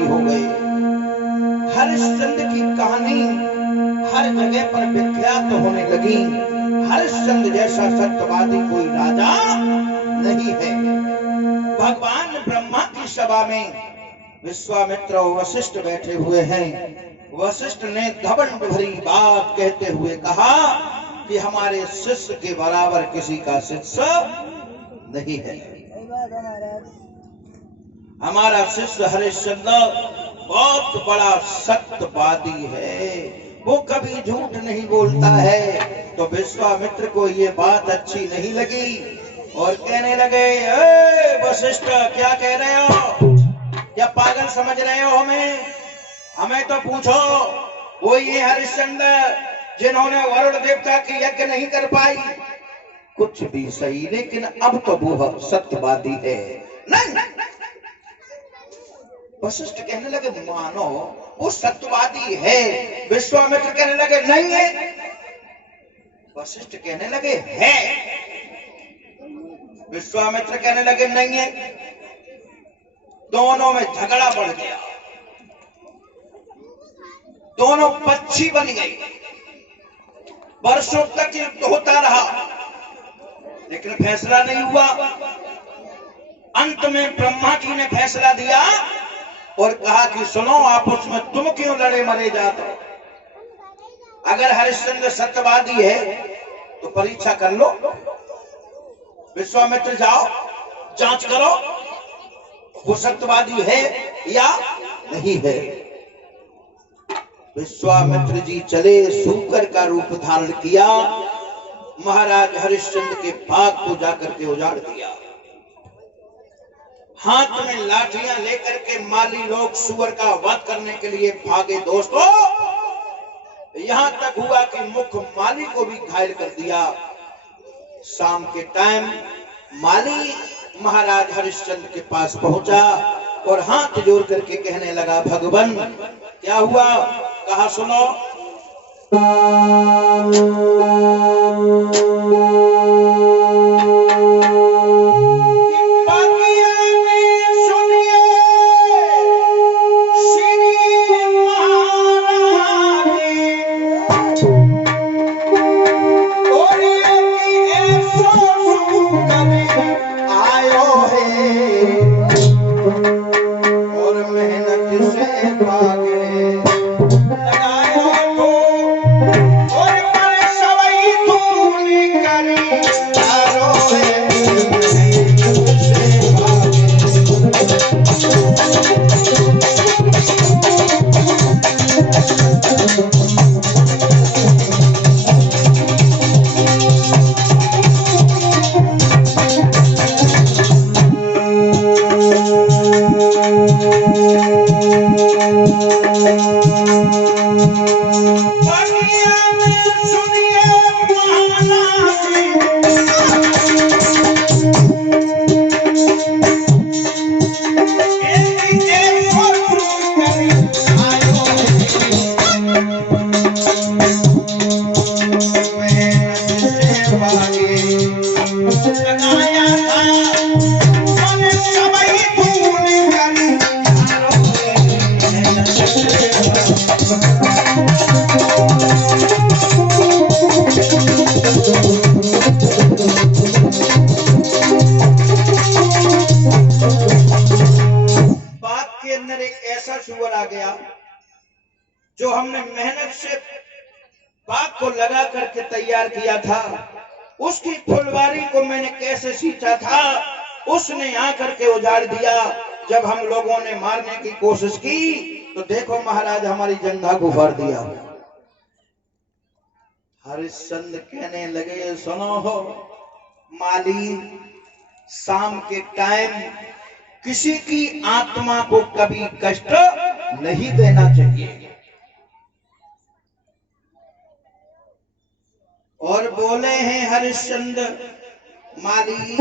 सत्यवादी हो गए। हरिश्चंद्र की कहानी हर जगह पर विख्यात होने लगी। हरिश्चंद्र जैसा सत्यवादी कोई राजा नहीं है। भगवान ब्रह्मा की सभा में विश्वामित्र और वशिष्ठ बैठे हुए हैं। वशिष्ठ ने घमंड भरी बात कहते हुए कहा कि हमारे शिष्य के बराबर किसी का शिष्य नहीं है। हमारा शिष्य हरिश्चंद्र बहुत बड़ा सत्यवादी है, वो कभी झूठ नहीं बोलता है। तो विश्वामित्र को ये बात अच्छी नहीं लगी और कहने लगे, वशिष्ठ क्या कह रहे हो? क्या पागल समझ रहे हो हमें? हमें तो पूछो। वो ये हरिश्चंद्र जिन्होंने वरुण देवता की यज्ञ नहीं कर पाई। कुछ भी सही, लेकिन अब तो वो सत्यवादी है। नहीं, वशिष्ठ कहने लगे मानो वो सत्यवादी है। विश्वामित्र कहने लगे नहीं है। वशिष्ठ कहने लगे है। विश्वामित्र कहने लगे नहीं है। दोनों में झगड़ा बढ़ गया, दोनों पक्षी बन गए। वर्षों तक युद्ध होता रहा, लेकिन फैसला नहीं हुआ। अंत में ब्रह्मा जी ने फैसला दिया और कहा कि सुनो, आपस में तुम क्यों लड़े मरे जाते हो? अगर हरिश्चंद्र सत्यवादी है तो परीक्षा कर लो। विश्वामित्र जाओ, जांच करो वो सत्यवादी है या नहीं है। विश्वामित्र जी चले, सूकर का रूप धारण किया, महाराज हरिश्चंद्र के बाग को जाकर के उजाड़ दिया। हाथ में लाठियां लेकर के माली लोग सूअर का वध करने के लिए भागे। दोस्तों, यहां तक हुआ कि मुख्य माली को भी घायल कर दिया। शाम के टाइम माली महाराज हरिश्चंद्र के पास पहुंचा और हाथ जोड़ करके कहने लगा, भगवान क्या हुआ? कहा सुनो। जो हमने मेहनत से बाग को लगा करके तैयार किया था, उसकी फुलवारी को मैंने कैसे सींचा था, उसने आकर के उजाड़ दिया। जब हम लोगों ने मारने की कोशिश की तो देखो महाराज हमारी जंघा को फाड़ दिया। हरिश्चंद्र कहने लगे, सुनो हो माली, शाम के टाइम किसी की आत्मा को कभी कष्ट नहीं देना चाहिए। और बोले हैं हरिश्चंद्र, माली